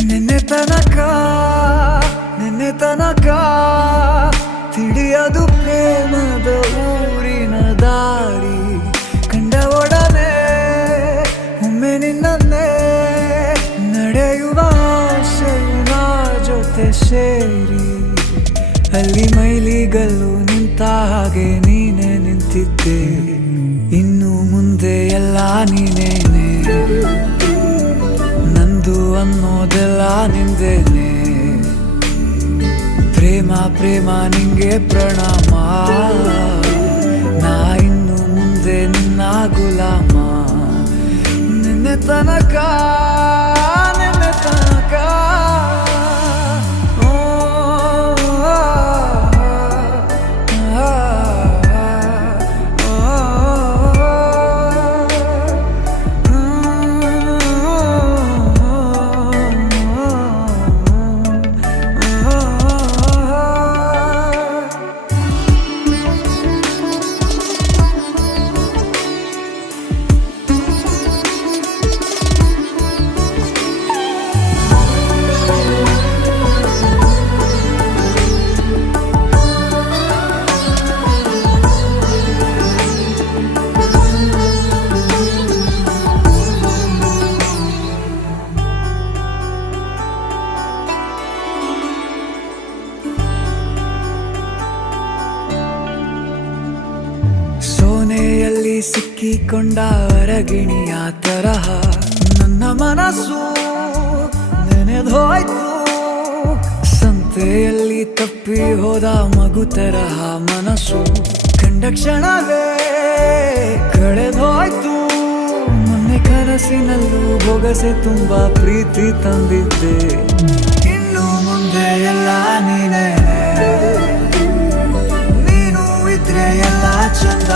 ನಿನ್ನೆ ತನಕ ತಿಳಿಯದು ಪ್ರೇಮದ ಊರಿನ ದಾರಿ. ಕಂಡ ಒಡನೆ ಒಮ್ಮೆ ನಿನ್ನೇ ನಡೆಯುವ ಆಸೆಯ ಜೊತೆ ಸೇರಿ, ಅಲ್ಲಿ ಮೈಲಿಗಲ್ಲು ನಿಂತ ಹಾಗೆ ನೀನೆ ನಿಂತಿದ್ದೆ. ಇನ್ನು ಮುಂದೆ ಎಲ್ಲ ನೀನೇನೆ, ನಂದು ಅನ್ನೋದೆಲ್ಲ ನಿಂದೇನೆ. ಪ್ರೇಮ ಪ್ರೇಮ ನಿಂಗೆ ಪ್ರಣಾಮ, ನಾ ಇನ್ನು ಮುಂದೆ ನಿನ್ನ ಗುಲಾಮ. ನಿನ್ನೆ ತನಕ ಸೋನೆಯಲ್ಲಿ ಸಿಕ್ಕಿಕೊಂಡ ಅರಗಿಣಿಯ ತರಹ ನನ್ನ ಮನಸ್ಸು ನೆನೆದೋಯ್ತು. ಸಂತೆಯಲ್ಲಿ ತಪ್ಪಿ ಹೋದ ಮಗು ತರಹ ಮನಸ್ಸು ಕಂಡ ಕ್ಷಣವೇ ಕಳೆದೋಯ್ತು. ಮೊನ್ನೆ ಕನಸಿನಲ್ಲೂ ಬೊಗಸೆ ತುಂಬಾ ಪ್ರೀತಿ ತಂದಿದ್ದೆ. ಇನ್ನು ಮುಂದೆ ಎಲ್ಲ ನೀನೇ, ನೀನು ಇದ್ರೆ ಎಲ್ಲ ಚಂದ.